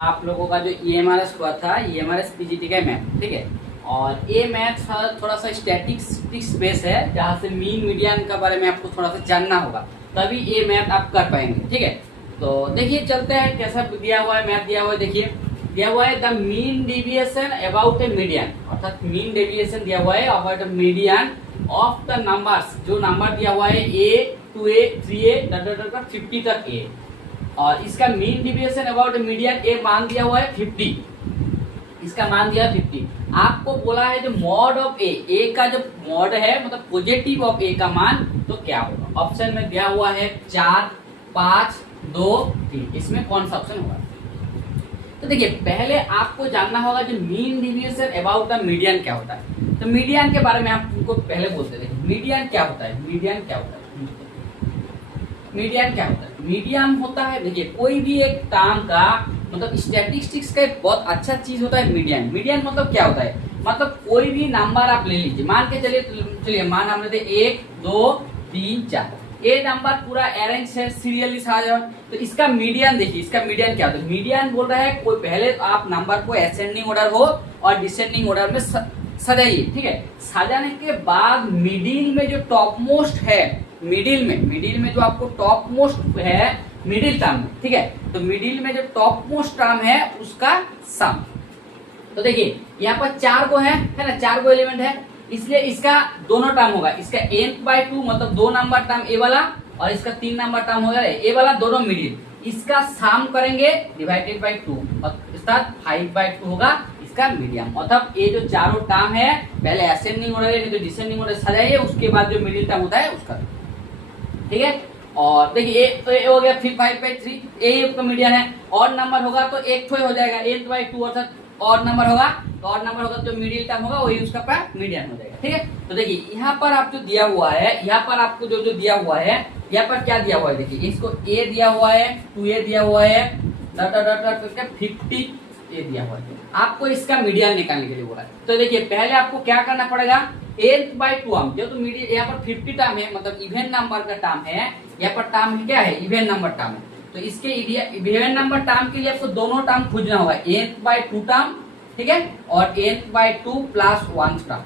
आप लोगों का जो EMRS हुआ था, EMRS PGT का मैथ, ठीक है। और ये मैथ थोड़ा सा स्टैटिस्टिक्स बेस है, जहाँ से मीन मीडियन के बारे में आपको थोड़ा सा जानना होगा, तभी ये मैथ आप कर पाएंगे, ठीक है। तो देखिए चलते हैं कैसा दिया हुआ है, मैथ दिया हुआ है। देखिए दिया हुआ है the mean deviation about a median, अर्थात मीन डेविएशन दिया हुआ है about a median of the numbers. जो नंबर दिया हुआ है A 2A 3A 50 तक A, और इसका mean deviation about median A मान दिया हुआ है 50। इसका मान दिया 50। आपको बोला है जो मॉड ऑफ ए का जो मॉड है मतलब पॉजिटिव ऑफ ए का मान तो क्या होगा। ऑप्शन में दिया हुआ है 4 5 2 3। इसमें कौन सा ऑप्शन होगा? तो देखिए पहले आपको जानना होगा जो mean deviation about the median क्या होता है। तो मीडियन के बारे में आपको पहले बोलते थे, मीडियन क्या होता है, मीडियन क्या होता है, मीडियन क्या होता है। मीडियन होता है, देखिए कोई भी एक टर्म का मतलब स्टैटिस्टिक्स का एक बहुत अच्छा चीज होता है मीडियन। मीडियन मतलब क्या होता है, मतलब कोई भी नंबर आप ले लीजिए, मान के चलिए मान हम लेते 1 2 3 4, ये नंबर पूरा अरेंज है सीरियली साजा। तो इसका मीडियन देखिए, इसका मीडियन क्या होता है। मीडियन बोल रहा है कोई पहले आप नंबर को असेंडिंग ऑर्डर हो और डिसेंडिंग ऑर्डर में सजाइए, ठीक है। सजाने के बाद मिडिल में जो टॉप मोस्ट है, मिडिल में जो आपको टॉप मोस्ट है मिडिल टर्म में, ठीक है। तो मिडिल में जो टॉप मोस्ट टर्म है उसका सम। तो देखिए यहाँ पर 4 को है ना, 4 को एलिमेंट है, इसलिए इसका दोनों टर्म होगा। इसका n/2 मतलब 2 नंबर टर्म ए वाला, और इसका 3 नंबर टर्म होगा ए वाला, दोनों मिडिल। इसका सम करेंगे डिवाइडेड बाई 2 और इसका 5/2 होगा इसका मीडियम। मतलब ये जो चारों टर्म है पहले असेंडिंग ऑर्डर है तो डिसेंडिंग ऑर्डर सजाइए, उसके बाद जो मिडिल टर्म होता है उसका, ठीक है। और देखिए तो ये हो गया, फिर 5/3 ये आपका मीडियन है। और नंबर होगा तो एक हो जाएगा, 8/2 अर्थात और नंबर होगा, तो और नंबर होगा तो मिडिल टर्म होगा वही उसका मीडियन हो जाएगा, ठीक है। तो देखिए यहाँ पर आप जो दिया हुआ है, यहाँ पर आपको जो दिया हुआ है, यहाँ पर क्या दिया हुआ है, देखिए इसको A दिया हुआ है, 2A दिया हुआ है, 50 ये दिया हुआ है। आपको इसका मीडियन निकालने के लिए बोला है। तो देखिए पहले आपको क्या करना पड़ेगा, n/2 हम जो तो मीडियन यहाँ पर 50 टर्म है मतलब इवन नंबर का टर्म है, यहाँ पर टर्म क्या है, इवन नंबर टर्म है। तो इसके इवन नंबर टर्म के लिए आपको दोनों टर्म खोजना होगा, n/2 टर्म, ठीक है, और n/2 + 1 टर्म,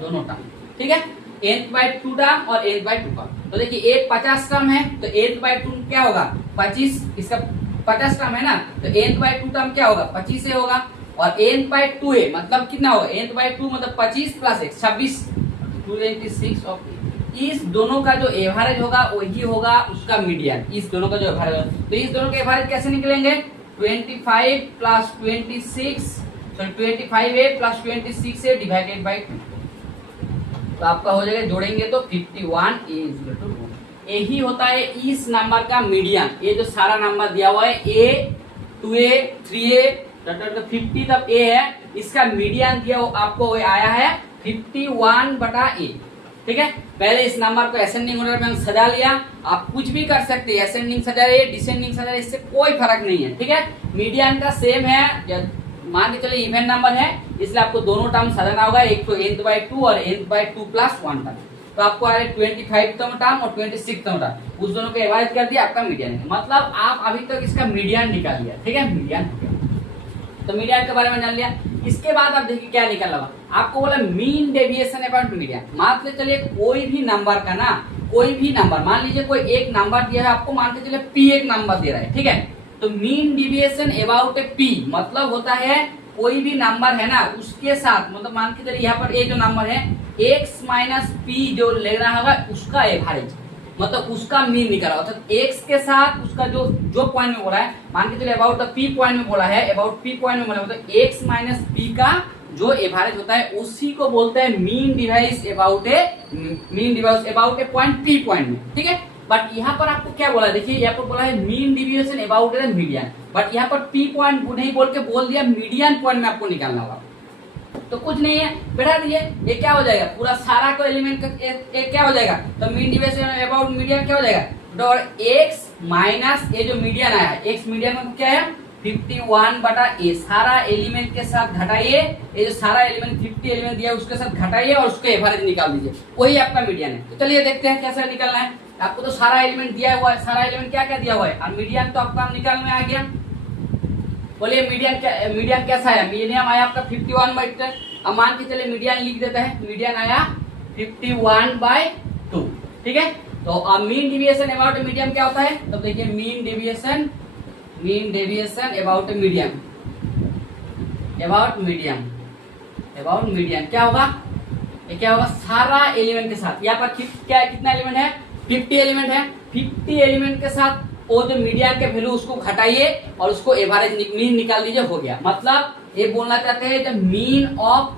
दोनों टर्म, ठीक है। n/2 टर्म और n/2 टर्म। तो देखिए एक 50 टर्म है तो n/2 क्या होगा 25, इसका 50 टर्म है ना, तो n/2 टर्म क्या होगा 25 से होगा। और n/2a मतलब कितना होगा, n/2 मतलब 25 + 1 26, 296 ऑफ इस दोनों का जो एवरेज होगा वही होगा उसका मीडियन। इस दोनों का जो एवरेज होगा, तो इस दोनों के एवरेज कैसे निकलेंगे, 25 + 26 sorry 25a + 26a divided by 2। तो आपका हो जाएगा, जोड़ेंगे तो 51 = 2। यही होता है इस नंबर का मीडियन। ये जो सारा नंबर दिया हुआ है A 2A 3A 50 तक A है, इसका मीडियन दिया आपको आया है 51/A, ठीक है। पहले इस नंबर को असेंडिंग ऑर्डर में हम सजा लिया, आप कुछ भी कर सकते हैं, असेंडिंग सजा रहे डिसेंडिंग सजा रहे, इससे कोई फर्क नहीं है, ठीक है। मीडियन का सेम है, मान के चलिए इवन नंबर है इसलिए आपको दोनों टर्म सजाना होगा, एक तो n/2 और n/2 + 1 टर्म। तो आपको आ रहा है 25 टर्म और 26 टर्म, उस दोनों को एवरेज कर दिया, आपका मीडियन है। मतलब आप अभी तक इसका मीडियन निकाल लिया, ठीक है, मीडियन हो गया। तो मीडियन के बारे में जान लिया। इसके बाद आप देखिए क्या निकल रहा, आपको बोला मीन डेविएशन अबाउट मीडियन। मान के चलिए कोई भी नंबर का ना, कोई भी नंबर मान लीजिए कोई एक नंबर दिया है आपको, मान के चलिए P एक नंबर दे रहा है, ठीक है। तो mean deviation about A P मतलब होता है कोई भी नंबर है ना उसके साथ, मतलब मान के चलिए यहाँ पर ये जो नंबर है x - p जो ले रहा होगा उसका एवरेज, मतलब उसका मीन निकला, अर्थात x के साथ उसका जो पॉइंट में बोला है, मान के चलिए अबाउट द p पॉइंट में बोला है, अबाउट p पॉइंट में बोला है, मतलब x - p का जो एवरेज होता है उसी को बोलते हैं mean device about A point p point में, ठीक है। बट यहाँ पर आपको क्या बोला, देखिए यहाँ पर बोला है mean deviation about a median, but यहाँ पर p पॉइंट नहीं बोल के बोल दिया मीडियन पॉइंट में आपको निकालना होगा। तो कुछ नहीं है, बैठा दिए, ये क्या हो जाएगा पूरा सारा को एलिमेंट का एक क्या हो जाएगा, तो मीन डिविएशन अबाउट मीडियन क्या हो जाएगा, और x माइनस ये जो मीडियन आया है, x मीडियन में क्या है 51/A, सारा एलिमेंट के साथ घटाइए, ये जो सारा एलिमेंट 50 एलिमेंट दिया है उसके साथ घटाइए और उसके एवरेज निकाल दीजिए, वही आपका मीडियन है। तो चलिए देखते हैं कैसे निकालना है। आपको तो सारा एलिमेंट दिया हुआ है, सारा एलिमेंट क्या क्या दिया हुआ है और मीडियन तो आपका निकाल में आ गया। बोलिए मीडियन कैसा है? मीडियम आया आपका 51/10। अब मान के चले मीडियन लिख देता है, मीडियन आया 51/2। ठीक है, तो अब मीन डेविएशन अबाउट मीडियम क्या होता है? तो देखिए मीन डेविएशन अबाउट मीडियम क्या होगा? ये क्या होगा? सारा एलिमेंट के साथ, यहाँ पर क्या कितना एलिमेंट है? 50 एलिमेंट है। 50 एलिमेंट के साथ वो जो मीडियन के वैल्यू उसको घटाइए और उसको एवरेज मीन निकाल दीजिए, हो गया। मतलब ये बोलना चाहते हैं जब मीन ऑफ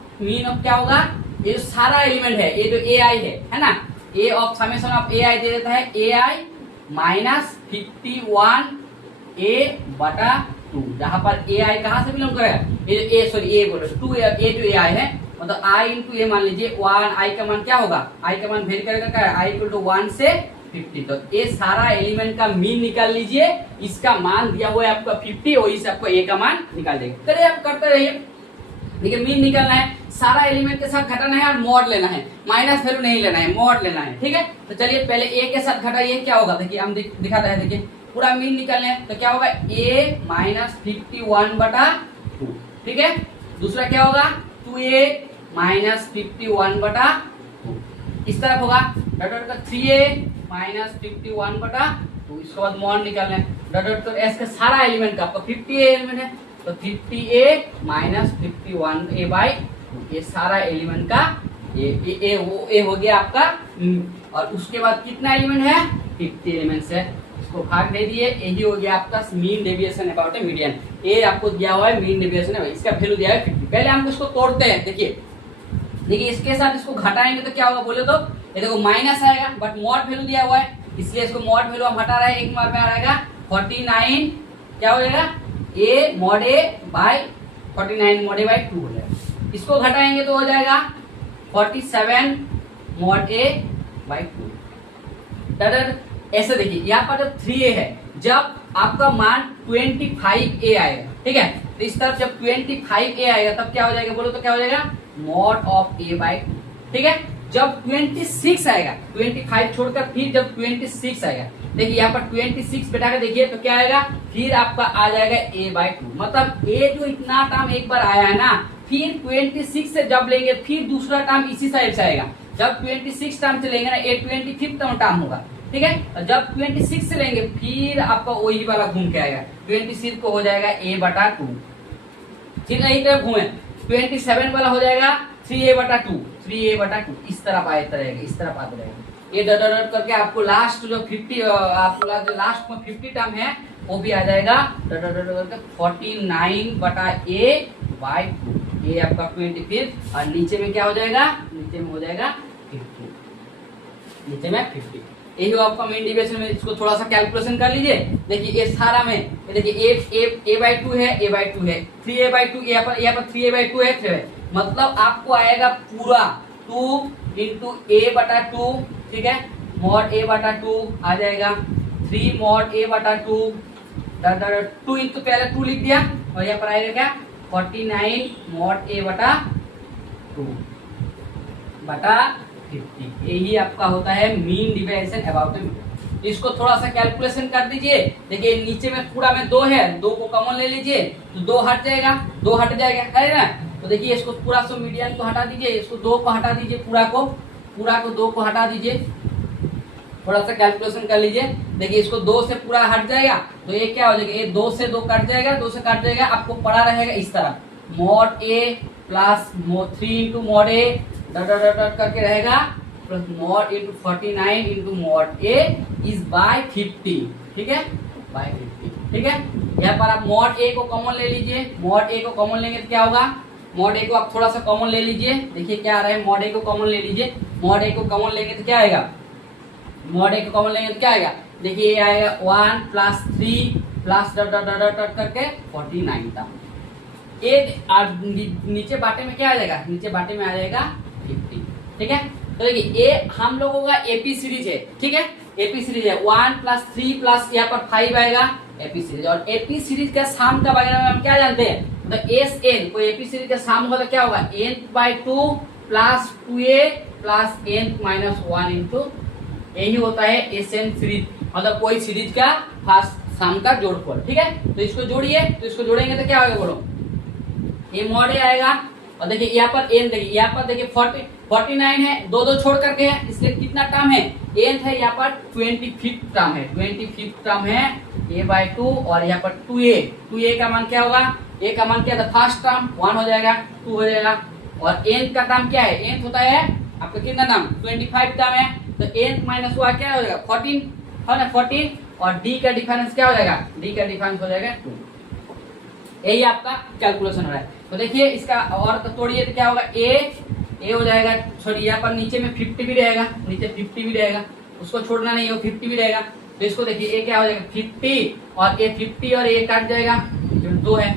क्या होगा? ये जो सारा एलिमेंट है, ये जो ए आई है ना, ए ऑफ समेशन ऑफ ए आई दे देता है ए आई माइनस 51a/2, जहां पर ए आई कहां से बिलोंग करेगा? ये जो ए सॉरी ए बोलो 2 ए जो ए आई है, मतलब आई इंटू ए मान लीजिए 1, आई का मान क्या होगा? आई का मान वेरी करेगा क्या? आई इक्वल टू 1 से 50। तो ये सारा एलिमेंट का मीन निकाल लीजिए, इसका मान दिया हुआ है आपका 50 और इसे आपको ए का मान निकाल देगा। चलिए आप करते रहिए। देखिए मीन निकालना है, सारा एलिमेंट के साथ घटाना है और मॉड लेना है, माइनस वैल्यू नहीं लेना है, मॉड लेना है। ठीक है, तो चलिए पहले ए के साथ घटाइए, क्या होगा? देखिए हम दिखाते हैं। देखिए पूरा मीन निकालना है तो क्या होगा? ए माइनस 51/2। ठीक है, दूसरा क्या होगा? 2a minus 51/2। इस तरफ होगा 3a माइनस 51/2। इसके बाद मॉड निकालना है एस का सारा एलिमेंट का, आपका 50 एलिमेंट है तो 50a माइनस 51a/2, ये सारा एलिमेंट का ए हो गया आपका। और उसके बाद कितना एलिमेंट है? 50 एलिमेंट्स है, इसको भाग दे दिए, यही हो गया आपका mean deviation about a median. ए आपको दिया हुआ है मीन डेविएशन है, इसका वैल्यू दिया है 50। पहले हम इसको तोड़ते हैं। देखिए इसके साथ इसको घटाएंगे तो क्या होगा बोले तो? ये देखो माइनस आएगा, बट मॉड वैल्यू दिया हुआ है इसलिए इसको मॉड वैल्यू हम हटा रहे हैं। एक बार में आ जाएगा 49, क्या हो जाएगा? A mod A bye 49 mod A bye 2 हो जाएगा। इसको घटाएंगे तो हो जाएगा 47 मॉड ए बाय 2। ऐसे देखिए यहाँ पर जब 3a है, जब आपका मान 25a आएगा, ठीक है, तो इस तरफ जब 25a आएगा तब क्या हो जाएगा बोलो तो? क्या हो जाएगा? Mod of a by 2। ठीक है, जब 26 आएगा, 25 छोड़कर फिर जब 26 आएगा, देखिए यहाँ पर 26 बैठा के देखिए तो क्या आएगा? फिर आपका आ जाएगा a/2। मतलब a जो इतना टर्म एक बार आया है ना, फिर 26 से जब लेंगे फिर दूसरा टर्म इसी साइड से आएगा। जब 26 टर्म से लेंगे ना, ये 25th टर्म होगा। ठीक है, और जब 26 से लेंगे फिर आपका वही वाला घूम के आएगा, 26 को हो जाएगा a/2। ठीक है, यही तरफ घूमे 27 वाला हो जाएगा 3a/2, इस तरफ आते रहेगा, इस तरफ आते रहेगा। ये डट करके आपको लास्ट जो 50 आपको जो लास्ट में 50 टर्म है वो भी आ जाएगा डट करके 49/a/2। ये आपका 25 और नीचे में क्या हो जाएगा? नीचे में हो जाएगा 50, नीचे में 50। यही हो आपका मीन डेविएशन में। इसको थोड़ा सा कैलकुलेशन कर लीजिए। देखिए ये सारा में देखिए a/2 है, a/2 है, 3a/2, यहाँ पर 3a/2 है, 3 है। मतलब आपको आएगा पूरा 2 इंटू a/2। ठीक है, मॉड a/2 आ जाएगा 3 मॉड a/2, 2 इंटू पहले 2 लिख दिया और यहाँ पर आएगा क्या? 49 मॉड a/2 बटा 50। यही आपका होता है mean deviation about a median. इसको थोड़ा सा कैलकुलेशन कर दीजिए। देखिए नीचे में पूरा में 2 है, 2 को कॉमन ले लीजिए तो 2 हट जाएगा, 2 हट जाएगा, है ना? तो देखिए इसको पूरा सो मीडियन को हटा दीजिए, इसको 2 को हटा दीजिए, पूरा को 2 को हटा दीजिए। थोड़ा सा कैलकुलेशन कर लीजिए। देखिए इसको 2 से पूरा हट जाएगा तो ये क्या हो जाएगा? ये 2 से 2 कट जाएगा, 2 से कट जाएगा, आपको पड़ा रहेगा इस तरह मॉड ए प्लस 3 इंटू मॉड ए डट करके रहेगा plus mod into 49 into mod A is by 50। ठीक है, बाय 50। ठीक है, यहाँ पर आप मॉड ए को कॉमन ले लीजिए। मॉड ए को कॉमन लेंगे तो क्या होगा? मॉड ए को आप थोड़ा सा कॉमन ले लीजिए। देखिए क्या आ रहा है? मॉड ए को कॉमन ले लीजिए। मॉड ए को कॉमन लेंगे तो क्या आएगा? मॉड ए को कॉमन लेंगे तो क्या आएगा? देखिए ये आएगा 1 प्लस 3 प्लस डट करके 49 था। ये नीचे बाटे में क्या आ जाएगा? नीचे बाटे में आ जाएगा 50। ठीक है, तो देखिए ये हम लोगों का एपी सीरीज है। ठीक है, एपी सीरीज है 1 प्लस 3 प्लस यहाँ पर 5 आएगा एपी सीरीज। और एपी सीरीज का साम का वगैरह हम क्या जानते हैं? मतलब एस एन कोई एपी सीरीज का साम होगा तो क्या होगा? n/2 plus 2a plus n-1 into, यही होता है एस एन सीरीज। मतलब कोई सीरीज का फर्स्ट सम का जोड़फल, ठीक है। तो इसको जोड़िए, तो इसको जोड़ेंगे तो क्या होगा बोलो, ये मॉड ए आएगा। और देखिए यहाँ पर एन, देखिए यहाँ पर देखिए 49 है, दो दो छोड़ करके है, इसलिए कितना टर्म है, एन है यहाँ पर 25 टर्म है, 25 टर्म है a/2। और यहाँ पर 2a का मान क्या होगा, a का मान क्या था, फर्स्ट टर्म 1 हो जाएगा, 2 हो जाएगा। और n का टर्म क्या है, n होता है आपका कितना टर्म, 25 टर्म है, तो n माइनस हुआ क्या हो जाएगा 14 है ना, 14। और d का डिफरेंस क्या हो जाएगा, d का डिफरेंस हो जाएगा 2। यही आपका कैलकुलेशन हो रहा है। तो देखिए इसका और तो तोड़िए तो क्या होगा, ए हो जाएगा, सॉरी यहाँ पर नीचे में 50 भी रहेगा, नीचे 50 भी रहेगा, उसको छोड़ना नहीं है, वो 50 भी रहेगा। तो इसको देखिए ए क्या हो जाएगा 50, और ए 50 और ए काट जाएगा, जो 2 है,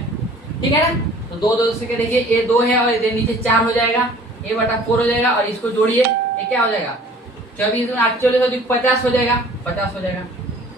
ठीक है ना। तो 2 से के देखिए ए 2 है और ये नीचे 4 हो जाएगा, a/4 हो जाएगा। और इसको जोड़िए, ये क्या हो जाएगा 24 में 48 50 हो जाएगा, 50 हो जाएगा।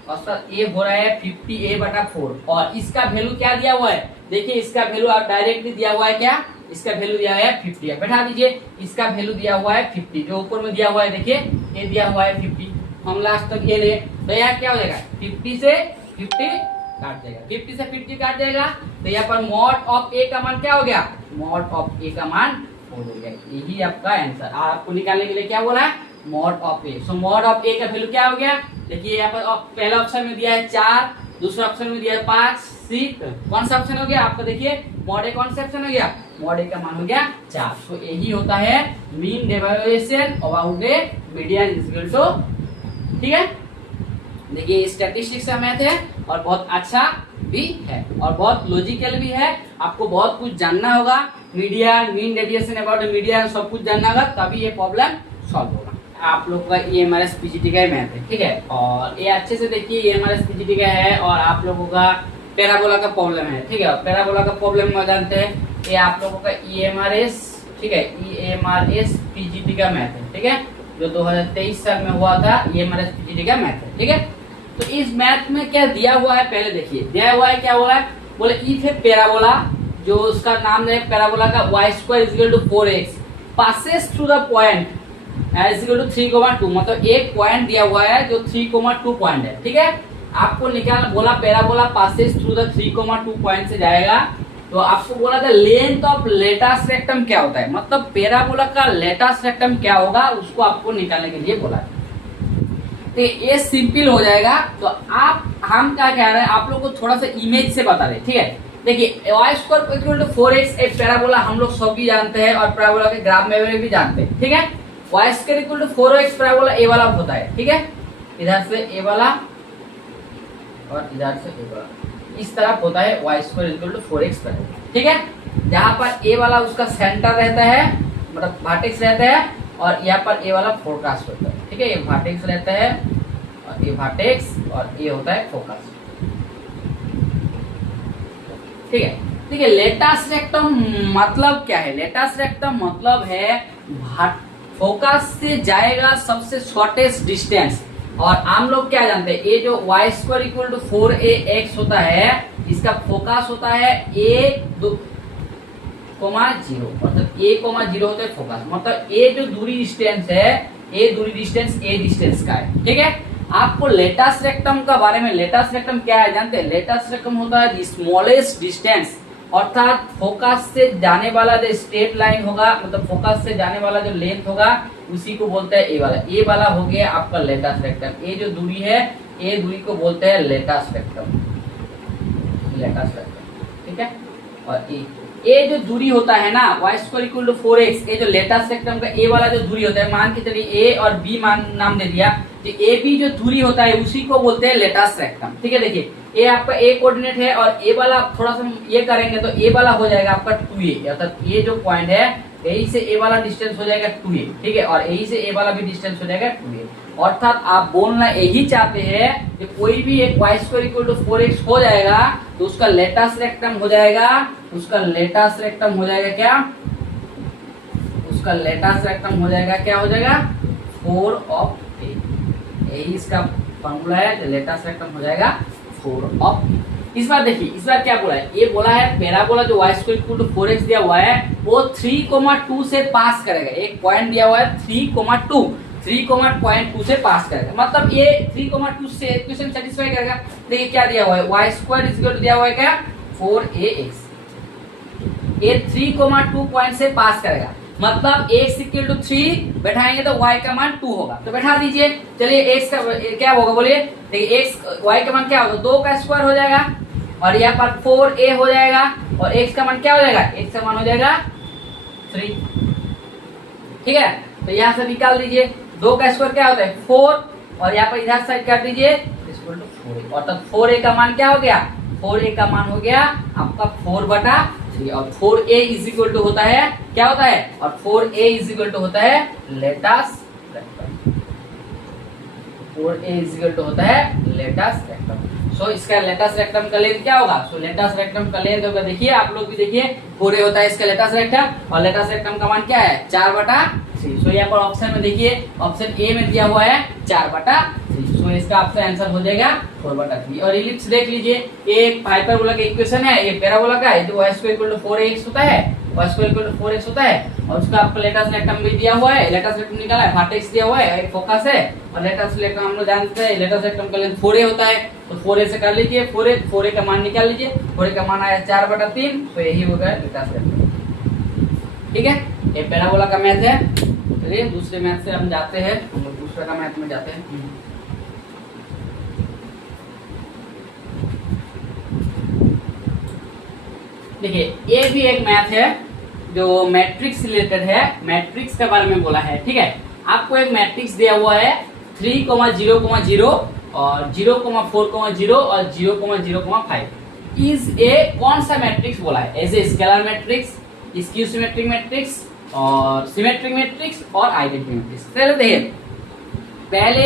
और सर ये हो रहा है 50a/4। और इसका वैल्यू क्या दिया हुआ है, देखिए इसका वैल्यू आप डायरेक्टली दिया हुआ है, क्या इसका वैल्यू दिया है 50 है, बैठा दीजिए। इसका वैल्यू दिया हुआ है 50, जो ऊपर में दिया हुआ है देखिए ये दिया हुआ है 50, हम लास्ट तक ये ले, तो यहाँ क्या हो जाएगा 50 से 50 काट जाएगा, 50 से 50 काट जाएगा। तो यहाँ पर मॉड ऑफ ए का मान क्या हो गया, मॉड ऑफ ए का मान 4 हो गया। यही आपका आंसर, आपको निकालने के लिए क्या बोला है, mod of a. So mod of a का वैल्यू क्या हो गया, देखिए यहाँ पर पहला ऑप्शन में दिया है 4, दूसरा ऑप्शन में दिया है 5, 6, कौन सा ऑप्शन हो गया आपका, देखिए मॉड ए कौन सा ऑप्शन हो गया, मॉड ए का मान हो गया 4। सो यही होता है mean deviation about a median is equal to, ठीक है। देखिए स्टैटिस्टिक्स का मैथ है और बहुत अच्छा भी है और बहुत लॉजिकल भी है, आपको बहुत कुछ जानना होगा, median, mean deviation about median सब कुछ जानना होगा, तभी ये प्रॉब्लम सॉल्व होगा। आप लोग का EMRS PGT का मैथ है, ठीक है। और ये अच्छे से देखिए EMRS PGT का है, और आप लोगों का पैराबोला का प्रॉब्लम है, ठीक है। पैराबोला का प्रॉब्लम में जानते हैं, ये आप लोगों का EMRS, ठीक है, EMRS PGT का मैथ है, ठीक है, जो 2023 साल में हुआ था, EMRS PGT का मैथ है, ठीक है। तो इस मैथ में क्या दिया हुआ है, पहले देखिए दिया हुआ है, क्या बोला है, बोले इफ है पैराबोला, जो उसका नाम है पैराबोला का y² = 4x passes through the point as equal to 3,2, मतलब एक पॉइंट दिया हुआ है जो 3,2 पॉइंट है, ठीक है। आपको निकालना बोला parabola passes through the 3,2 point से जाएगा, तो आपको बोला था लेंथ ऑफ लेटस रेक्टम क्या होता है, मतलब पैराबोला का लेटस रेक्टम क्या होगा, उसको आपको निकालने के लिए बोला है। तो ये सिंपल हो जाएगा। तो हम क्या कह रहे हैं, आप लोग को थोड़ा सा इमेज से बता रहे, ठीक है। देखिए y² = 4x एक पैराबोला हम लोग सब भी जानते हैं, और पैराबोला के ग्राफ में भी जानते हैं, ठीक है। y² = 4x पैराबोला ए वाला होता है, ठीक है, इधर से ए वाला और इधर से ए वाला, इस तरफ होता है y² = 4x पैराबोला, ठीक है। जहां पर ए वाला उसका सेंटर रहता है, मतलब वर्टेक्स रहता है, और यहाँ पर ए वाला फोकस होता है, ठीक है, ये वर्टेक्स रहता है और ये वर्टेक्स, और ये होता है फोकस, ठीक है। देखिए लेटस रेक्टम मतलब क्या है, लेटस रेक्टम मतलब है फोकस से जाएगा सबसे शॉर्टेस्ट डिस्टेंस। और हम लोग क्या जानते हैं, ये जो y² = 4ax होता है, इसका फोकस होता है a,0, मतलब a,0 होता है फोकस, मतलब ये जो दूरी डिस्टेंस है, ये दूरी डिस्टेंस a डिस्टेंस का है, ठीक है। आपको लेटस रेक्टम का बारे में, लेटस रेक्टम क्या है जानते हैं, लेटस रेक्टम होता है स्मॉलेस्ट डिस्टेंस, अर्थात फोकस से जाने वाला जो स्ट्रेट लाइन होगा, मतलब फोकस से जाने वाला जो लेंथ होगा, उसी को बोलते हैं ए वाला। ए वाला हो गया आपका लेटस रेक्टम, ये जो दूरी है, ये दूरी को बोलते हैं लेटस रेक्टम, लेटस रेक्टम, ठीक है। और ये जो दूरी होता है ना y² = 4x, ये जो लेटस रेक्टम का ए वाला जो दूरी होता है, मान के चलिए ए और बी मान नाम दे दिया, तो ए बी जो दूरी होता है उसी को बोलते हैं लेटस रेक्टम, ठीक है। देखिए ये आपका ए कोऑर्डिनेट है, और ए वाला थोड़ा सा ये करेंगे तो ए वाला हो जाएगा आपका 2a, अर्थात ये जो पॉइंट है यही से ए वाला डिस्टेंस हो जाएगा 2a, ठीक है, और यही से ए वाला भी डिस्टेंस हो जाएगा 2a। अर्थात आप बोलना यही चाहते हैं कि कोई भी एक y² = 4x हो जाएगा तो उसका लेटस रेक्टम हो जाएगा, उसका लेटस रेक्टम हो जाएगा क्या, उसका लेटस रेक्टम हो जाएगा क्या, हो जाएगा 4a, यही इसका फॉर्मूला है, लेटस रेक्टम हो जाएगा 4a। इस बार देखिए, इस बार क्या बोला है, ये बोला है पैराबोला जो y² = 4x दिया हुआ है, वो 3,2 से पास करेगा, एक पॉइंट दिया हुआ है 3,2 से पास करेगा, मतलब ये 3,2 से इक्वेशन सेटिस्फाई करेगा। देखिए क्या दिया हुआ है, Y square is equal to दिया हुआ है क्या 4ax। ये 3,2 पॉइंट से पास करेगा, मतलब x इक्वल टू 3 बैठाएंगे तो y का मान 2 होगा, तो बैठा दीजिए। चलिए x का क्या होगा बोलिए, देखिए x y का मान क्या होगा 2 का स्क्वायर हो जाएगा और यहाँ पर 4a हो जाएगा और x का मान क्या हो जाएगा, x का मान हो जाएगा 3। ठीक है, तो यहाँ से निकाल दीजिए 2 का स्क्वायर क्या होता है 4 और यहाँ पर इधर साइड कर दीजिए इक्वल टू 4 और तब 4a का मान क्या हो गया, 4a का मान हो गया आपका 4/3 और 4a इज इक्वल टू होता है क्या होता है, और 4a इज इक्वल टू होता है latus rectum. 4a is equal to होता है लेटस रेक्टम। सो इसका लेटस रेक्टम का लेंथ क्या होगा, सो लेटस रेक्टम का लेंथ होगा, देखिए आप लोग भी देखिए 4a होता है इसका लेटस रेक्टम और लेटस रेक्टम का मान क्या है 4/3। सो यहाँ पर ऑप्शन में देखिए ऑप्शन ए में दिया हुआ है 4/3। सो इसका आपका आंसर हो जाएगा 4/3। और इलिप्स देख लीजिए, एक हाइपरबोला का इक्वेशन है, एक पैराबोला का है, जो y square equal to 4ax होता है, y square equal to 4x होता है और उसका आपको लेटस रेक्टम भी दिया हुआ है, लेटस रेक्टम निकाला है, वर्टेक्स दिया हुआ है, एक फोकस है और लेटस रेक्टम हम लोग जानते हैं लेटस रेक्टम का लेंथ 4a होता है, तो 4a से कर लीजिए 4a का मान निकाल लीजिए, 4a का मान आया 4/3, तो यही होगा लेटस रेक्टम। ठीक है, ये पैराबोला का मैथ है। चलिए दूसरे मैथ से हम जाते हैं, हम लोग दूसरे का मैथ में जाते हैं। देखिए ये भी एक मैथ है जो मैट्रिक्स रिलेटेड है, मैट्रिक्स के बारे में बोला है। ठीक है, आपको एक मैट्रिक्स दिया हुआ है 3,0,0 और 0,4,0 और 0,0,5 इज ए कौन सा मैट्रिक्स बोला है, as a scalar matrix, skew symmetric matrix और सिमेट्रिक मैट्रिक्स और आइडेंटिटी मैट्रिक्स। चलो देखिए, पहले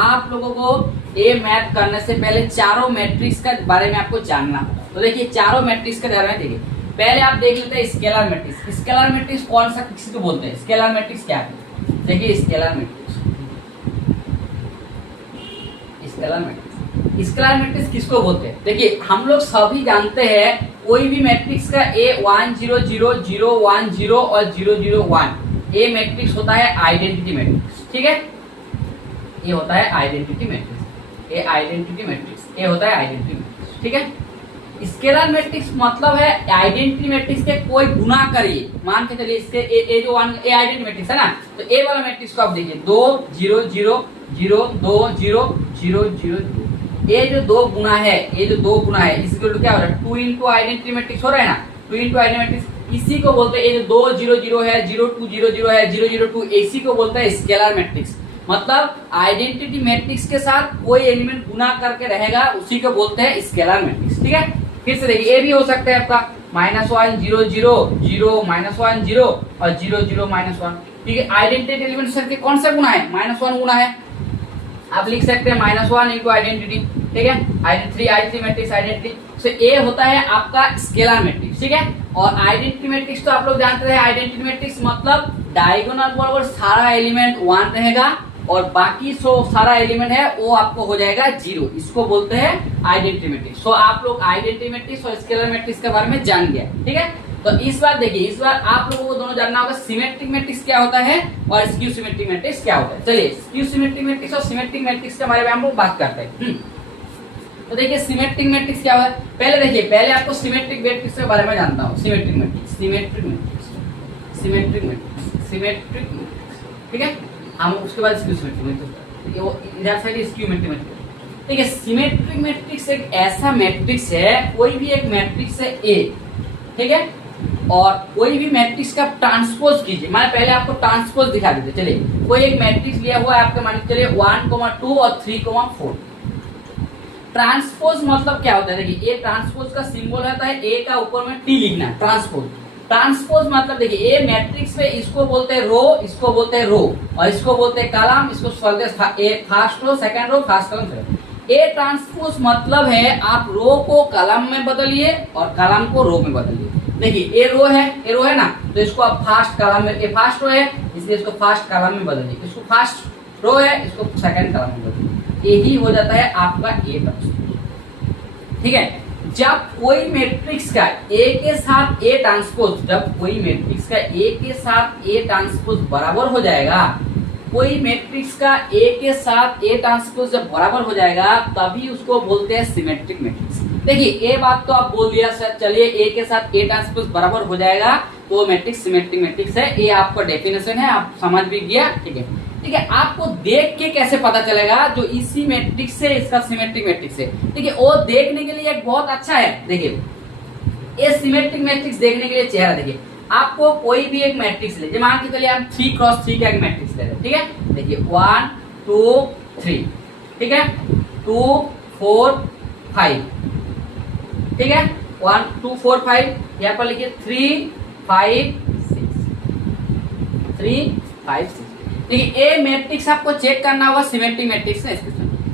आप लोगों को ये मैथ करने से पहले चारों मैट्रिक्स का बारे में आपको जानना होगा। तो देखिए चारों मैट्रिक्स के बारे में देखिए, पहले आप देख लेते हैं स्केलर मैट्रिक्स। स्केलर मैट्रिक्स कौन सा किसी को बोलते हैं, स्केलर मैट्रिक्स क्या है, देखिए scalar matrix, scalar matrix, scalar matrix किसको बोलते हैं। देखिए हम लोग सभी जानते हैं कोई भी मैट्रिक्स का A1 0 0 0 1 0 और 0 0 1 ये मैट्रिक्स होता है आइडेंटिटी मैट्रिक्स। ठीक है, ये होता है आइडेंटिटी मैट्रिक्स, ये आइडेंटिटी मैट्रिक्स, ये होता है आइडेंटिटी मैट्रिक्स। ठीक है, स्केलर मैट्रिक्स मतलब है आइडेंटिटी मैट्रिक्स के कोई गुना करिए, मान के चलिए इसके ए जो ए आइडेंटिटी मैट्रिक्स है ना, तो ए वाला मैट्रिक्स को आप देखिए 2 0 0 0 2 0 0 0 2, ये जो दो गुना है, ये जो दो गुना है इसको क्या हो रहा है 2 इंटू आइडेंटिटी मैट्रिक्स हो रहा है ना, 2 इंटू आइडेंटिटी मैट्रिक्स, इसी को बोलते हैं। ये जो 2 0 0 है 0 2 0 0 है 0 0 2, इसी को बोलते हैं स्केलर मैट्रिक्स। मतलब आइडेंटिटी मैट्रिक्स के साथ कोई एलिमेंट गुना करके रहेगा उसी को बोलते हैं स्केलर मैट्रिक्स। ठीक है, फिर से देखिए ये भी हो सकता है आपका -1 0 0 0 -1 0 और 0 0 -1। ठीक है, आइडेंटिटी एलिमेंट से कौन सा गुना है, -1 गुना है, आप लिख सकते हैं -1 इंटू आइडेंटिटी। ठीक है, I3 मैट्रिक्स आइडेंटिटी, सो ये होता है आपका स्केलर मैट्रिक्स। ठीक है, और आइडेंटिटी मैट्रिक्स तो आप लोग जानते हैं, आइडेंटिटी मैट्रिक्स मतलब डायगोनल बराबर सारा एलिमेंट 1 रहेगा और बाकी सारा एलिमेंट है वो आपको हो जाएगा 0, इसको बोलते हैं आइडेंटिटी मैट्रिक्स। सो आप लोग आइडेंटिटी मैट्रिक्स और स्केलर मैट्रिक्स के बारे में जान गए। ठीक है, तो इस बार देखिए, इस बार आप लोगों को दोनों जानना होगा सिमेट्रिक मैट्रिक्स क्या होता है और स्क्यू सिमेट्रिक मैट्रिक्स क्या होता है। चलिए स्क्यू सिमेट्रिक मैट्रिक्स और सिमेट्रिक मैट्रिक्स के बारे में हम लोग बात करते हैं। तो देखिए सिमेट्रिक मैट्रिक्स क्या होता है, पहले देखिए, पहले आपको सिमेट्रिक मैट्रिक्स के बारे में जानता हूँ। Symmetric matrix, symmetric matrix, symmetric matrix, symmetric matrix. ठीक है, हम उसके बाद स्क्यू सिमेट्रिक मैट्रिक्स, इधर साइड स्क्यू मैट्रिक्स। ठीक है, सिमेट्रिक मैट्रिक्स एक ऐसा मैट्रिक्स है, कोई भी एक मैट्रिक्स है A, ठीक है, और कोई भी मैट्रिक्स का ट्रांसपोज कीजिए। मैं पहले आपको ट्रांसपोज दिखा देते। चलिए कोई एक मैट्रिक्स लिया हुआ है आपके, मान के चलिए 1, 2 और 3, 4। ट्रांसपोज मतलब क्या होता है, देखिए ये ट्रांसपोज का सिंबल होता है A का ऊपर में T लिखना है, ट्रांसपोज। ट्रांसपोज मतलब देखिए ये मैट्रिक्स में इसको बोलते हैं रो, इसको बोलते हैं रो और इसको बोलते हैं कॉलम, इसको बोलते हैं first row, second row, first column, second. A transpose मतलब है आप रो को कॉलम में बदलिए और कॉलम को रो में बदलिए। देखिए ये रो है, ये रो है ना, तो इसको आप फर्स्ट कॉलम में, ये फर्स्ट रो है इसलिए इसको फर्स्ट कॉलम में बदलिए, इसको फर्स्ट रो है इसको सेकंड कॉलम में बदलिए, यही हो जाता है आपका ए ट्रांसपोज। ठीक है, जब कोई मैट्रिक्स का ए के साथ ए ट्रांसपोज, जब कोई मैट्रिक्स का ए के साथ ए ट्रांसपोज बराबर हो जाएगा कोई मैट्रिक्स का ए के साथ ए ट्रांसपोज जब बराबर हो जाएगा तभी उसको बोलते हैं सिमेट्रिक मैट्रिक्स। देखिए ये बात तो आप बोल दिया सर, चलिए ए के साथ ए ट्रांसपोज बराबर हो जाएगा तो मैट्रिक्स सिमेट्रिक मैट्रिक्स है, ये आपका डेफिनेशन है, आप समझ भी गया। ठीक है, ठीक है, आपको देख के कैसे पता चलेगा जो इसी मैट्रिक्स से इसका सिमेट्रिक मैट्रिक्स है। देखिए वो देखने के लिए एक बहुत अच्छा है। देखिए ये सिमेट्रिक मैट्रिक्स देखने के लिए चेहरा देखिए, आपको कोई भी एक मैट्रिक्स ले, मान के चलिए हम 3x3 का एक मैट्रिक्स ले रहे हैं। ठीक है, देखिए 1 2 3, ठीक है, 2 4 5, ठीक है, 1 2 4 5, यहाँ पर लिखिए 3 5 6, 3 5 6। देखिए ए मैट्रिक्स आपको चेक करना होगा सिमेट्रिक मैट्रिक्स है इसके।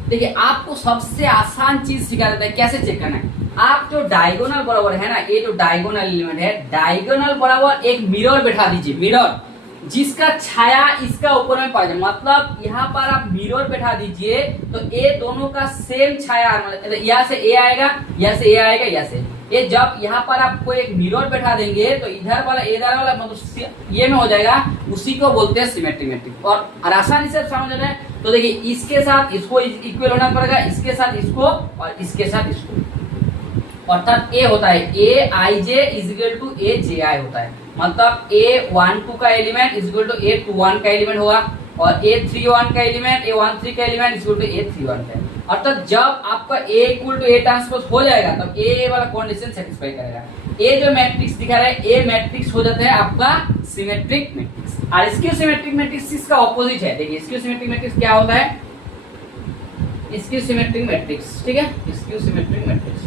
देखिए आपको सबसे आसान चीज सिखा देता है कैसे चेक करना है। आप जो डायगोनल बराबर है ना, ये जो डायगोनल एलिमेंट है, डायगोनल बराबर एक मिरर बैठा दीजिए, मिरर जिसका छाया इसका ऊपर में पड़ जाए। मतलब यहाँ पर आप मिरर बैठा दीजिए तो ये दोनों का सेम छाया, यहाँ से ए आएगा, यहाँ से ए आएगा, यहाँ से ये। जब यहाँ पर आपको एक मिरर बैठा देंगे तो इधर वाला इधर वाला मतलब ये में हो जाएगा, उसी को बोलते हैं सिमेट्रिक मैट्रिक्स। और आसानी से समझ रहे हैं तो देखिए इसके साथ इसको इक्वल होना पड़ेगा, इसके साथ इसको और इसके साथ इसको। अर्थात ए होता है ए आई जे इज इक्वल टू ए जे आई होता है। मतलब ए 1 2 का एलिमेंट इज इक्वल टू ए 2 1 का एलिमेंट होगा, और ए 3 1 का एलिमेंट ए 1 3 का एलिमेंट इज इक्वल टू ए 3 1 का। अर्थात जब आपका ए इक्वल टू ए ट्रांसपोज हो जाएगा तब ए वाला कंडीशन सेटिस्फाई करेगा। ए जो मैट्रिक्स दिखा रहा है ए मैट्रिक्स हो जाता है आपका सिमेट्रिक मैट्रिक्स। और स्क्यू सिमेट्रिक मैट्रिक्स इसका ऑपोजिट है। देखिए स्क्यू सिमेट्रिक मैट्रिक्स क्या होता है, स्क्यू सिमेट्रिक मैट्रिक्स, ठीक है, skew symmetric matrix.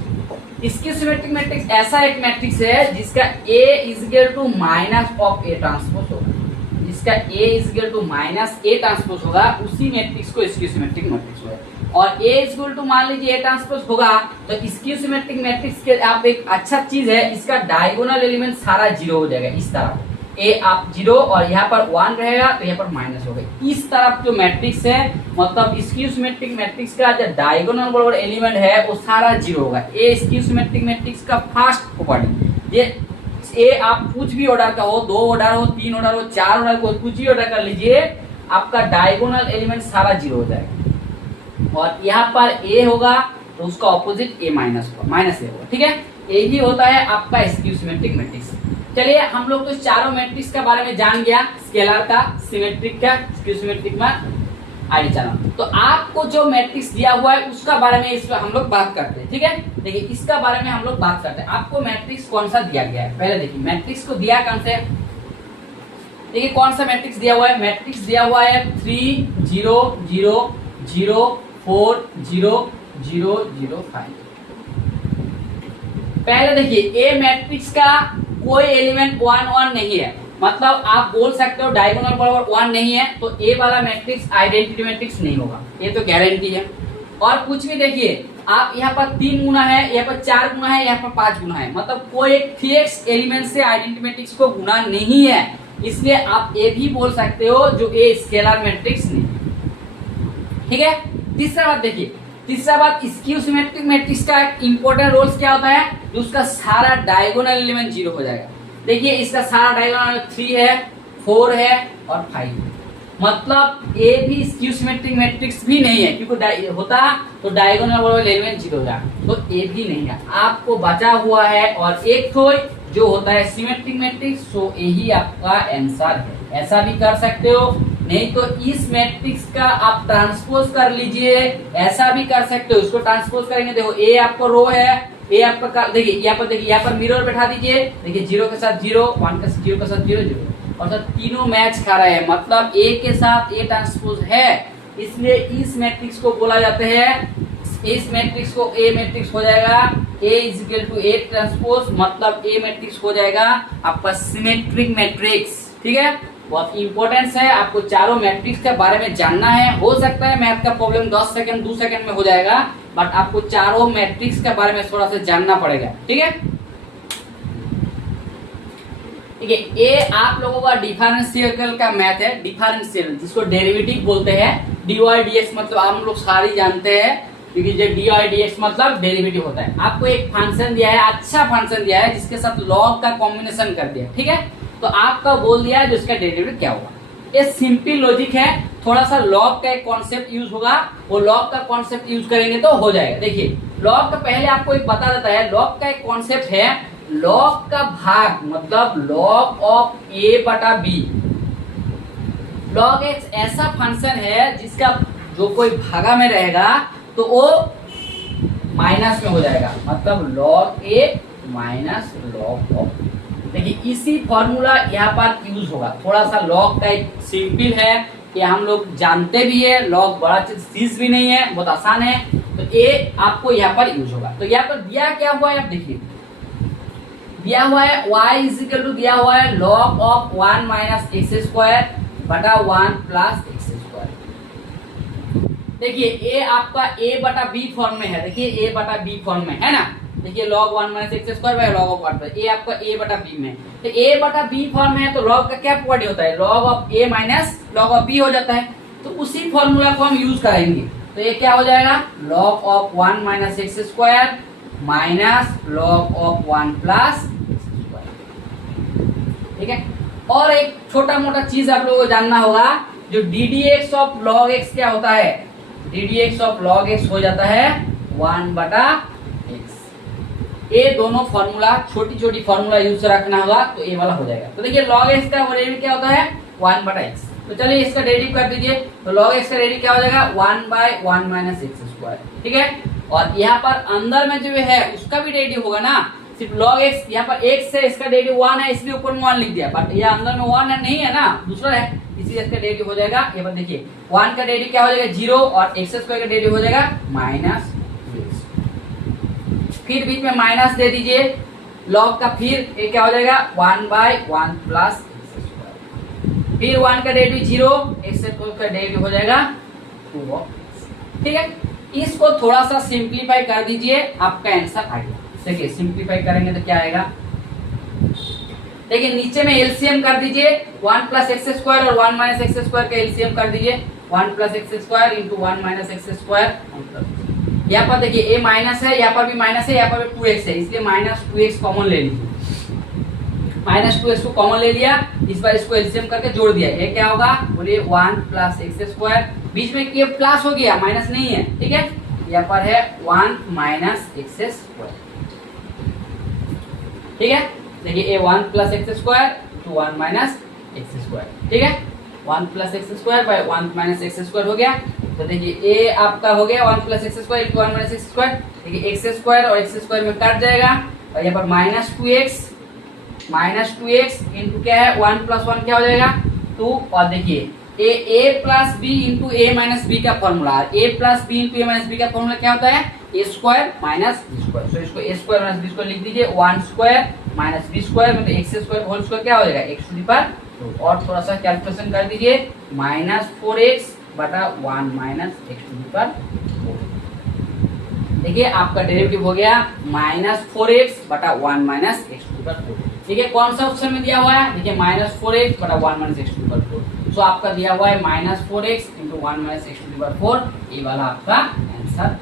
Skew symmetric matrix ऐसा एक मैट्रिक्स है जिसका A is equal to minus of A transpose होगा, जिसका A is equal to minus A transpose होगा, उसी मैट्रिक्स को स्क्यू सिमेट्रिक मैट्रिक्स होगा। और A इज इक्वल टू मान लीजिए ए ट्रांसपोज होगा तो स्क्यू सिमेट्रिक मैट्रिक्स के आप एक अच्छा चीज है, इसका डायगोनल एलिमेंट सारा जीरो हो जाएगा। इस तरह ए आप जीरो और यहाँ पर 1 रहेगा तो यहाँ पर माइनस हो गई। इस तरफ जो मैट्रिक्स है मतलब स्क्यू सिमेट्रिक मैट्रिक्स का जो डायगोनल बराबर एलिमेंट है वो सारा जीरो होगा। ए स्क्यू सिमेट्रिक मैट्रिक्स का फर्स्ट प्रॉपर्टी ये ए आप कुछ भी ऑर्डर का हो, 2 ऑर्डर हो, 3 ऑर्डर हो, 4 ऑर्डर हो, कुछ भी ऑर्डर कर लीजिए, आपका डायगोनल एलिमेंट सारा जीरो हो जाएगा। और यहाँ पर ए होगा तो उसका ऑपोजिट ए माइनस ए होगा। ठीक है, यही होता है आपका स्क्यू सिमेट्रिक मैट्रिक्स। चलिए हम लोग तो चारों मैट्रिक्स के बारे में जान गया, स्केलर का, सिमेट्रिक का, स्क्यू सिमेट्रिक में। आगे चलो तो आपको जो मैट्रिक्स दिया हुआ है उसका बारे में इस हम लोग बात करते हैं। ठीक है, देखिए इसका बारे में हम लोग बात करते हैं। आपको मैट्रिक्स कौन सा दिया गया है, पहले देखिए मैट्रिक्स को दिया कौन से, देखिए कौन सा मैट्रिक्स दिया हुआ है। मैट्रिक्स दिया हुआ है 3 0 0 0 4 0 0 0 5। पहले देखिए ए मैट्रिक्स का कोई एलिमेंट 1 1 नहीं है, मतलब आप बोल सकते हो डायगोनल बराबर 1 नहीं है तो ए वाला मैट्रिक्स आइडेंटिटी मैट्रिक्स नहीं होगा, ये तो गारंटी है। और कुछ भी देखिए आप यहाँ पर 3 गुना है, यहाँ पर 4 गुना है, यहाँ पर 5 गुना है, मतलब कोई एक फिक्स एलिमेंट से आइडेंटिटी मैट्रिक्स को गुना नहीं है, इसलिए आप ये भी बोल सकते हो जो ए स्केलर मैट्रिक्स नहीं। ठीक है, तीसरा बात देखिए, तीसरा बात स्क्यू सिमेट्रिक मैट्रिक्स का एक इंपॉर्टेंट रोल्स क्या होता है, जो उसका सारा डायगोनल एलिमेंट जीरो हो जाएगा। देखिए इसका सारा डायगोनल 3 है, 4 है और 5 है, मतलब ए भी स्क्यू सिमेट्रिक मैट्रिक्स भी नहीं है, क्योंकि होता तो डायगोनल बराबर एलिमेंट जीरो हो जाए, तो ए भी नहीं है, आपको बचा हुआ है। और एक तो जो होता है सिमेट्रिक मैट्रिक्स, तो यही आपका आंसर है। ऐसा भी कर सकते हो, नहीं तो इस मैट्रिक्स का आप ट्रांसपोज कर लीजिए, ऐसा भी कर सकते हो। इसको ट्रांसपोज करेंगे, देखो ए आपको रो है, ए आपका देखिए यहाँ पर मिरर बैठा दीजिए, देखिए 0 के साथ 0, 1 के साथ 0 के साथ 0 0, और सब तीनों मैच खा रहे हैं, मतलब ए के साथ ए ट्रांसपोज है, इसलिए इस मैट्रिक्स को बोला जाता है, इस मैट्रिक्स को ए मैट्रिक्स हो जाएगा, a is equal to a transpose, मतलब ए मैट्रिक्स हो जाएगा आपका सिमेट्रिक मैट्रिक्स। ठीक है, बहुत इंपॉर्टेंस है, आपको चारों मैट्रिक्स के बारे में जानना है। हो सकता है मैथ का प्रॉब्लम 10 सेकंड 2 सेकंड में हो जाएगा, बट आपको चारों मैट्रिक्स के बारे में थोड़ा सा जानना पड़ेगा। ठीक है, ठीक है, ये आप लोगों का डिफरेंशियल का मैथ है, डिफरेंशियल जिसको डेरिवेटिव बोलते हैं, dy dx मतलब आप लोग सारी जानते हैं, क्योंकि जो dy dx मतलब डेरिवेटिव होता है। आपको एक फंक्शन दिया है, अच्छा फंक्शन दिया है, जिसके साथ लॉग का कॉम्बिनेशन कर दिया। ठीक है, तो आपका बोल दिया है जो इसका डेरिवेटिव क्या होगा। ये सिंपल लॉजिक है, थोड़ा सा लॉग का एक कॉन्सेप्ट यूज होगा, वो लॉग का कॉन्सेप्ट यूज करेंगे तो हो जाएगा। देखिए लॉग का पहले आपको एक बता देता है, लॉग का एक कॉन्सेप्ट है, लॉग का भाग मतलब लॉग ऑफ ए बटा बी। लॉग एक ऐसा फंक्शन है जिसका जो कोई भागा में रहेगा तो वो माइनस में हो जाएगा, मतलब log A minus log of. देखिए इसी फॉर्मूला यहाँ पर यूज होगा। थोड़ा सा लॉग का एक सिंपल है, ये हम लोग जानते भी है, लॉग बड़ा चीज भी नहीं है, बहुत आसान है, तो ये आपको यहाँ पर यूज होगा। तो यहाँ पर दिया क्या हुआ है, आप देखिए दिया हुआ है y इज इक्वल टू दिया हुआ है log of 1 minus x square बटा 1 प्लस एक्स स्क्वायर। देखिए ए आपका a बटा b फॉर्म में है, देखिए a बटा b फॉर्म में है ना, देखिए log 1 minus x square bye log of 1 ए आपका a बटा b में, तो a बटा b फॉर्म में है तो log का क्या प्रॉपर्टी होता है, log of a minus log of b हो जाता है। तो उसी फॉर्मूला को हम यूज करेंगे, तो ये क्या हो जाएगा log of 1 minus x square minus log of 1 plus x square. ठीक है, और एक छोटा मोटा चीज आप लोगों को जानना होगा, जो ddx ऑफ log x क्या होता है, ddx ऑफ log x हो जाता है 1 बटा x। ये दोनों फॉर्मूला छोटी छोटी फॉर्मूला यूज रखना होगा तो ये वाला हो जाएगा। तो देखिए log x का डेरिवेटिव क्या होता है 1 बटा x, तो चलिए इसका डेरिवेटिव कर दीजिए, तो log x का डेरिवेटिव क्या हो जाएगा 1 बाय 1 माइनस एक्स स्क्वायर। ठीक है, और यहाँ पर अंदर में जो है उसका भी डेरिवेटिव होगा ना, सिर्फ log x यहाँ पर x से इसका डेरिवेटिव 1 है इसलिए ऊपर में 1 लिख दिया, बट ये अंदर में 1 है नहीं है ना, दूसरा है, इसीलिए इसका डेरिवेटिव हो जाएगा। ये बात देखिए 1 का डेरिवेटिव क्या हो जाएगा 0 और एक्स स्क्वायर का डेरिवेटिव हो जाएगा माइनस, फिर बीच में माइनस दे दीजिए log का, फिर ये क्या हो जाएगा 1 बाय 1 प्लस एक्स स्क्वायर, फिर 1 का डेरिवेटिव 0, एक्स स्क्वायर का डेरिवेटिव हो जाएगा 2। ठीक है, इसको थोड़ा सा सिंप्लीफाई कर दीजिए, आपका आंसर आ गया। देखिए सिंप्लीफाई करेंगे तो क्या आएगा, देखिए नीचे में एलसीएम कर दीजिए 1 प्लस एक्स स्क्वायर और 1 माइनस एक्स स्क्वायर का एलसीएम कर दीजिए, 1 plus x square into 1 minus x square. यहाँ पर देखिए ए माइनस है, यहाँ पर भी माइनस है, यहाँ पर भी 2x है, इसलिए माइनस 2x कॉमन ले लीजिए, माइनस 2x को कॉमन ले लिया, इस बार इसको एलसीएम करके जोड़ दिया, ये क्या होगा बोलिए 1 प्लस एक्स स्क्वायर, बीच में ये प्लस हो गया माइनस नहीं है। ठीक है, यहाँ पर है 1 माइनस एक्स स्क्वायर। ठीक है, देखिए A 1 plus x square to 1 minus x square. ठीक है, 1 plus x square by 1 minus x square हो गया, तो देखिए ए आपका हो गया 1 plus x square into 1 minus x square. देखिए एक्स स्क्वायर और एक्स स्क्वायर में कट जाएगा, और यहाँ पर माइनस 2x इंटू क्या है 1 प्लस 1 क्या हो जाएगा 2, और देखिए ए प्लस बी इंटू ए माइनस बी का फॉर्मूला, ए प्लस बी इंटू ए माइनस बी का फॉर्मूला क्या होता है ए स्क्वायर माइनस बी स्क्वायर। तो इसको ए स्क्वायर माइनस बी स्क्वायर लिख दीजिए, 1 स्क्वायर माइनस बी स्क्वायर मतलब एक्स स्क्वायर होल स्क्वायर क्या हो जाएगा एक्स टू द पावर 2, और थोड़ा सा कैलकुलेशन कर दीजिए माइनस 4x बटा 1 minus x to the power 4। देखिए आपका डेरिवेटिव हो गया माइनस 4x बटा 1 minus x to the power 4। ठीक है, कौन सा ऑप्शन में दिया हुआ है, देखिए माइनस 4x बटा 1 minus x to the power 4, so आपका दिया हुआ है minus 4x into 1 minus x to the power 4, ये वाला आपका आंसर।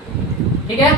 ठीक है,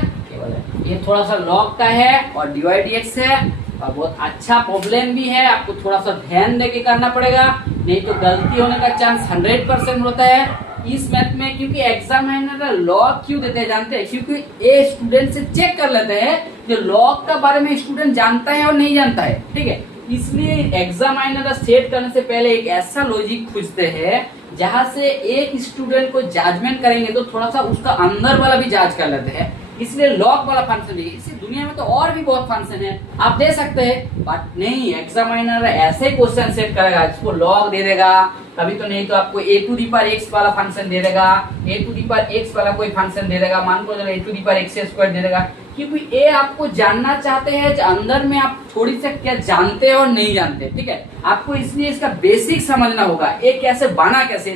ये थोड़ा सा लॉग का है और dy/dx है, और बहुत अच्छा प्रॉब्लम भी है, आपको थोड़ा सा ध्यान देके करना पड़ेगा, नहीं तो गलती होने का चांस 100% होता है इस मैथ में। क्योंकि एग्जामिनर लॉग क्यों देते हैं जानते हैं, क्योंकि ये स्टूडेंट से चेक कर लेते हैं जो लॉग का बारे में स्टूडेंट जानता है और नहीं जानता है। ठीक है, इसलिए एग्जामिनर सेट करने से पहले एक ऐसा लॉजिक खोजते हैं जहां से एक स्टूडेंट को जजमेंट करेंगे तो थोड़ा सा उसका अंदर वाला भी जांच कर लेते हैं, इसलिए लॉग वाला फंक्शन भी। इसी दुनिया में तो और भी बहुत फंक्शन है आप दे सकते हैं, बट नहीं एग्जामिनर ऐसे क्वेश्चन सेट करेगा जिसको लॉग दे देगा, कभी तो नहीं तो आपको a to the power x वाला फंक्शन दे देगा, a to the power x वाला कोई फंक्शन दे देगा, मान लो a to the power x square दे देगा, क्योंकि ये आपको जानना चाहते हैं अंदर में आप थोड़ी सा क्या जानते हैं और नहीं जानते। ठीक है, आपको इसलिए इसका बेसिक समझना होगा, ये कैसे बना, कैसे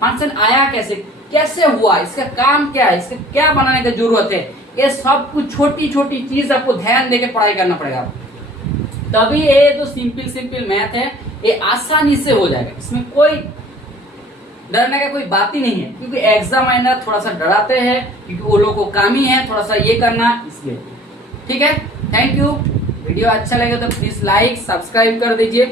फंक्शन आया, कैसे हुआ, इसका काम क्या है, इसका क्या बनाने की जरूरत है, ये सब कुछ छोटी छोटी चीज आपको ध्यान देके पढ़ाई करना पड़ेगा, तभी ये जो सिंपल मैथ है ये आसानी से हो जाएगा, इसमें कोई डरने का कोई बात ही नहीं है। क्योंकि एग्जामिनर थोड़ा सा डराते हैं, क्योंकि वो लोग को काम ही है थोड़ा सा ये करना, इसलिए। ठीक है, थैंक यू। वीडियो अच्छा लगे तो प्लीज लाइक सब्सक्राइब कर दीजिए।